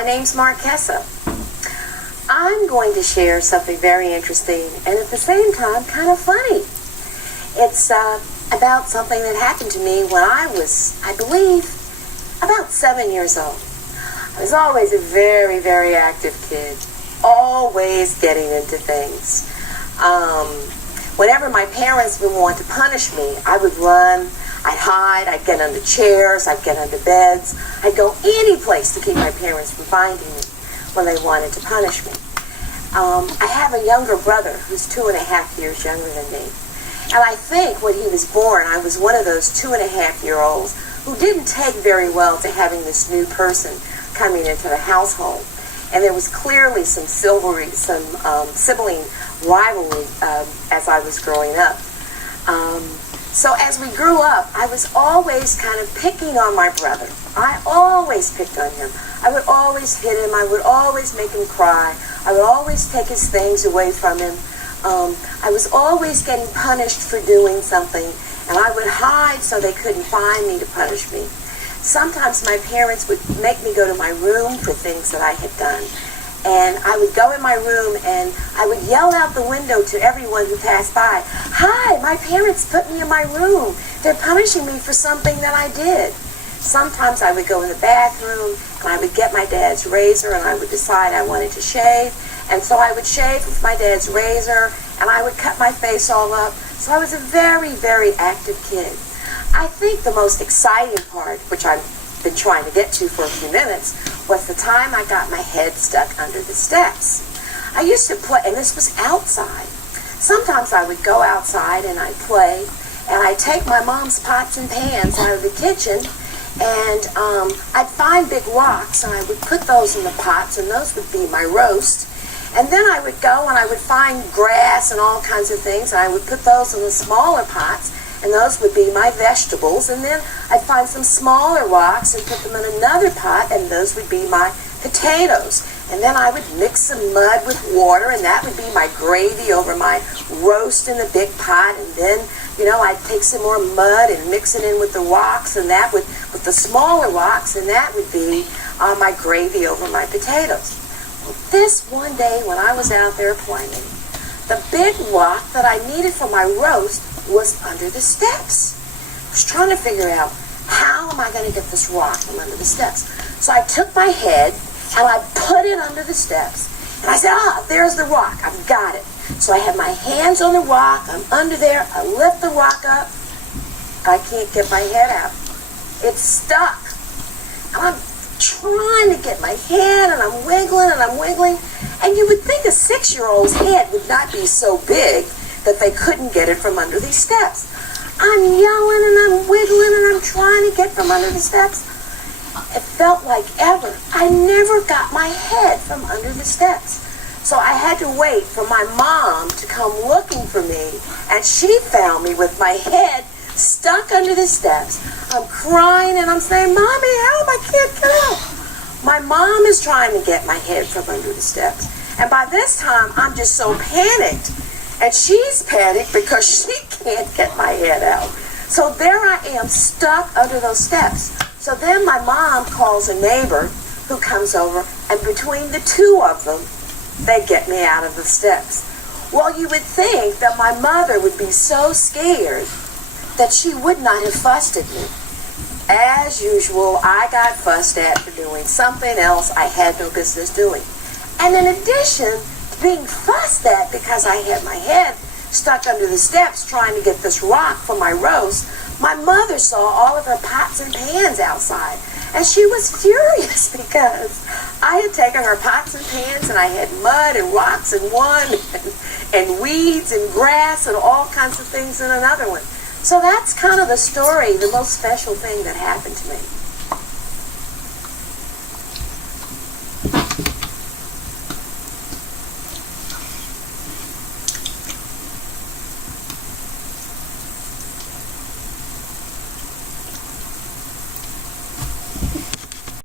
My name's Marquessa. I'm going to share something very interesting and at the same time kind of funny. It's about something that happened to me when I was, I believe, about 7 years old. I was always a very, very active kid, always getting into things. Whenever my parents would want to punish me, I would run, I'd hide, I'd get under chairs, I'd get under beds. I'd go any place to keep my parents from finding me when they wanted to punish me. I have a younger brother who's 2.5 years younger than me. And I think when he was born, I was one of those 2.5-year-olds who didn't take very well to having this new person coming into the household. And there was clearly some sibling rivalry as I was growing up. So as we grew up, I was always kind of picking on my brother. I always picked on him. I would always hit him. I would always make him cry. I would always take his things away from him. I was always getting punished for doing something, and I would hide so they couldn't find me to punish me. Sometimes my parents would make me go to my room for things that I had done. And I would go in my room and I would yell out the window to everyone who passed by, "Hi, my parents put me in my room. They're punishing me for something that I did." Sometimes I would go in the bathroom and I would get my dad's razor and I would decide I wanted to shave. And so I would shave with my dad's razor and I would cut my face all up. So I was a very, very active kid. I think the most exciting part, which I've been trying to get to for a few minutes, was the time I got my head stuck under the steps. I used to play, and this was outside. Sometimes I would go outside and I'd play, and I'd take my mom's pots and pans out of the kitchen, and I'd find big rocks, and I would put those in the pots, and those would be my roast. And then I would go and I would find grass and all kinds of things, and I would put those in the smaller pots, and those would be my vegetables. And then I'd find some smaller rocks and put them in another pot, and those would be my potatoes. And then I would mix some mud with water, and that would be my gravy over my roast in the big pot. And then, I'd take some more mud and mix it in with the rocks, and that would, with the smaller rocks, and that would be my gravy over my potatoes. Well, this one day when I was out there playing, the big rock that I needed for my roast was under the steps. I was trying to figure out, how am I going to get this rock from under the steps? So I took my head and I put it under the steps. And I said, there's the rock. I've got it. So I had my hands on the rock. I'm under there. I lift the rock up. I can't get my head out. It's stuck. And I'm trying to get my head, and I'm wiggling. And you would think a 6-year-old's head would not be so big that they couldn't get it from under these steps. I'm yelling and I'm wiggling and I'm trying to get from under the steps. It felt like ever. I never got my head from under the steps. So I had to wait for my mom to come looking for me, and she found me with my head stuck under the steps. I'm crying and I'm saying, "Mommy, help, I can't get out." My mom is trying to get my head from under the steps. And by this time, I'm just so panicked. And she's panicked because she can't get my head out. So there I am, stuck under those steps. So then my mom calls a neighbor who comes over, and between the two of them, they get me out of the steps. Well, you would think that my mother would be so scared that she would not have fussed at me. As usual, I got fussed at for doing something else I had no business doing. And in addition to being fussed at because I had my head stuck under the steps trying to get this rock for my roast, my mother saw all of her pots and pans outside. And she was furious because I had taken her pots and pans and I had mud and rocks in one and weeds and grass and all kinds of things in another one. So that's kind of the story, the most special thing that happened to me.